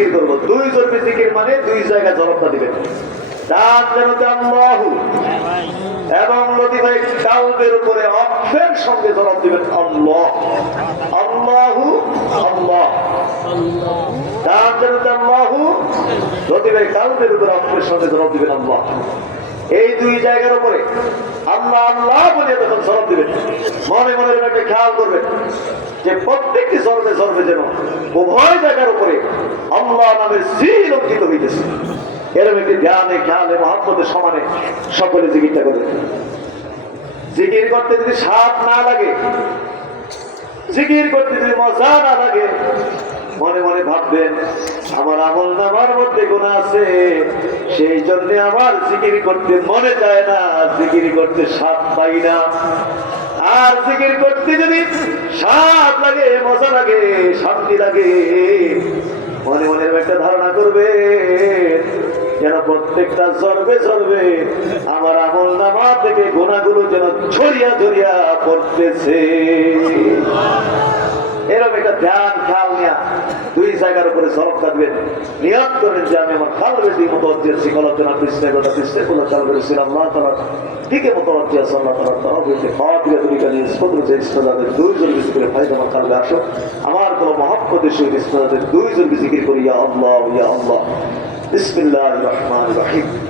জিকির করব? দুই জরবে জিকির মানে দুই জায়গায় যেন আল্লাহু এবং উপরে অক্ষের সঙ্গে জবাব দিবেন উপরে অক্ষের সঙ্গে জবাব দিবেন এই দুই জায়গার উপরে আল্লাহ আল্লাহ বলে তখন জবাব দিবেন মনে মনে একটা খেয়াল করবেন যে প্রত্যেকটি জন্মে জন্মে যেন উভয় জায়গার উপরে আল্লাহ নামের হইতেছে। এরকম একটি খেয়ালে মহাত্মদের সমানে সকলে করে। করতে যদি সাপ না লাগে, জিকির করতে যদি মজা না লাগে, মনে মনে ভাববেন আমার আমল নামার মধ্যে গুণ আছে। সেই জন্য আমার জিকির করতে মনে যায় না জিকির করতে স্বাদ পাই না। আর জিকির করতে যদি স্বাদ লাগে, মজা লাগে, শান্তি লাগে, মনে মনে একটা ধারণা করবে, যেন প্রত্যেকটা জন্মে জন্মে আমার আমল নামা থেকে গোনাগুলো যেন ছড়িয়া ছড়িয়া পড়তেছে। এরকম একটা ধ্যান, খেয়াল নিয়ে দুই জায়গার উপরে সরব থাকবেন। নিয়ত করেন যে আমি আমার খাল বেশি মতো অর্জের শিকলচনা কৃষ্ণের কথা কৃষ্ণের কোনো চাল করেছিল আল্লাহ তালা দিকে মতো সাল্লাহ তালা তরফ হইতে খাওয়া দিকে তুমি কাজে যে ইস্তাদের দুইজন বেশি করে আমার খালবে আসো। আমার কোনো ইস্তাদের দুইজন বেশি করি, ইয়া আল্লাহ ইয়া আল্লাহ। বিসমিল্লাহ রহমান রহিম।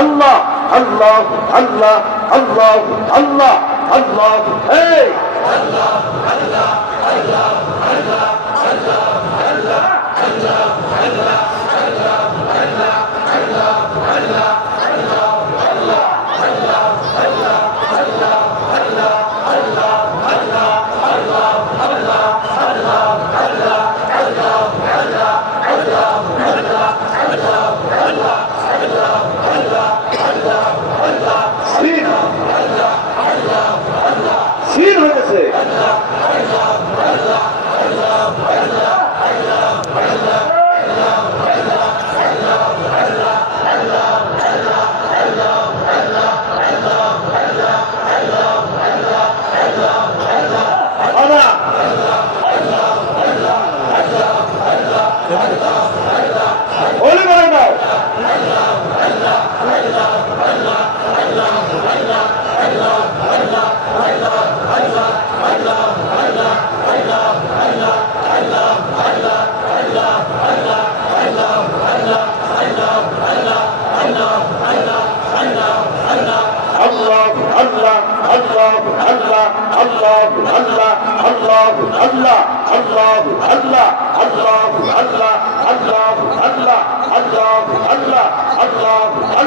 আল্লাহ আল্লাহ আল্লাহ আল্লাহ আল্লাহ আল্লাহ এই আল্লাহ আল্লাহ আল্লাহ আল্লাহ আল্লাহ আল্লাহ আল্লাহ আল্লাহ Allah আছে?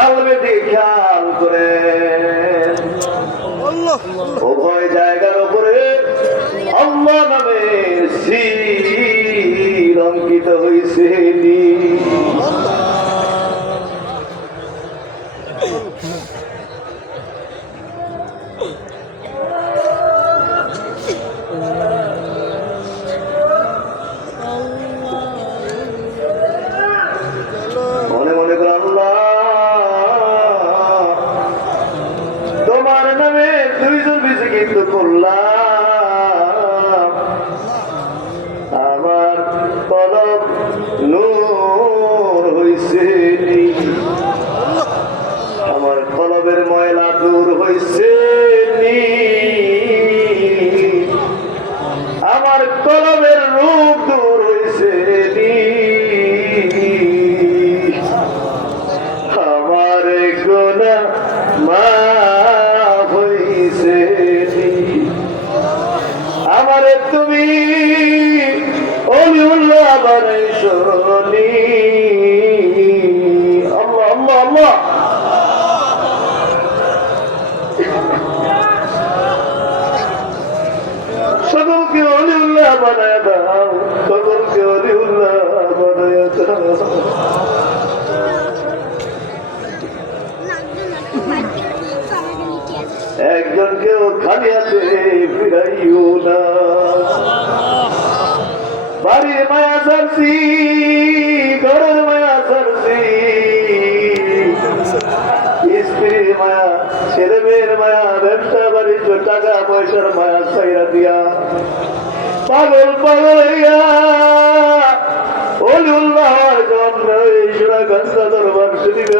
কালবে দিয়ে খেয়াল করে। উভয় জায়গার উপরে আল্লাহ নামে শির অঙ্কিত হয়েছে মনে সারছি ঘরের মায়া সারছি স্ত্রীর মায়া, ছেলে মেয়ের মায়া, ব্যবসা, বাণিজ্য, টাকা, পয়সার মায়া সাইরা দিয়া। পাগল পাগল হইয়া অলিউল্লাহর জন্য এই সুরাগন্ধা দরবার শরীফে